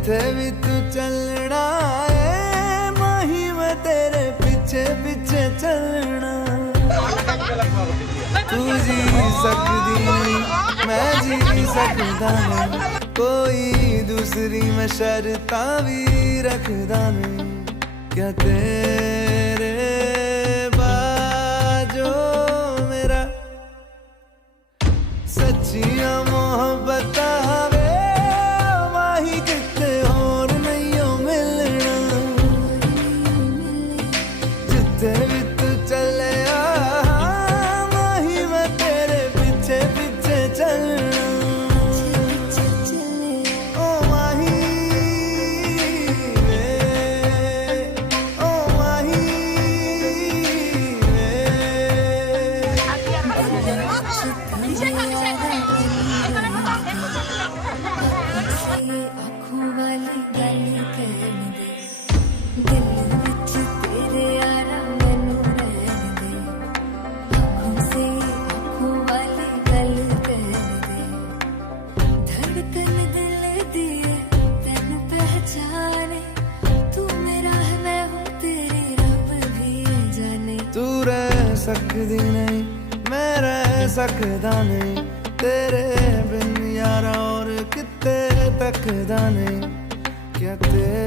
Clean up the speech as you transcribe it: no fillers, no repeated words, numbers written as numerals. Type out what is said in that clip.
जिथे भी तू चलना है माही मैं तेरे पीछे पीछे चलना। तू जी सकदी नहीं मैं जी सकदा नहीं, कोई दूसरी मैं शर्तां भी रखदा नहीं। क्या तेरे बाजो मेरा सच्चियां मोहब्बत वे माही किते होर नहीं हो मिलना। जिथे भी तू चले माही मैं तेरे पीछे पीछे चलना। ओ माही वे, ओ माही वे। आँखों वाली गल कहन दे, दिल विच तेरे यारा मैनू रहन दे। आँखों से आँखों वाली गल कहन दे, धड़कन दिल दी है तैनू पहचाने। तू मेरा है मैं हूँ तेरी, रब भी जाने। तू रह सकदी नहीं मैं रह सकदा नहीं, तेरे बिन यारा और किते तकदा नहीं। क्या तेरे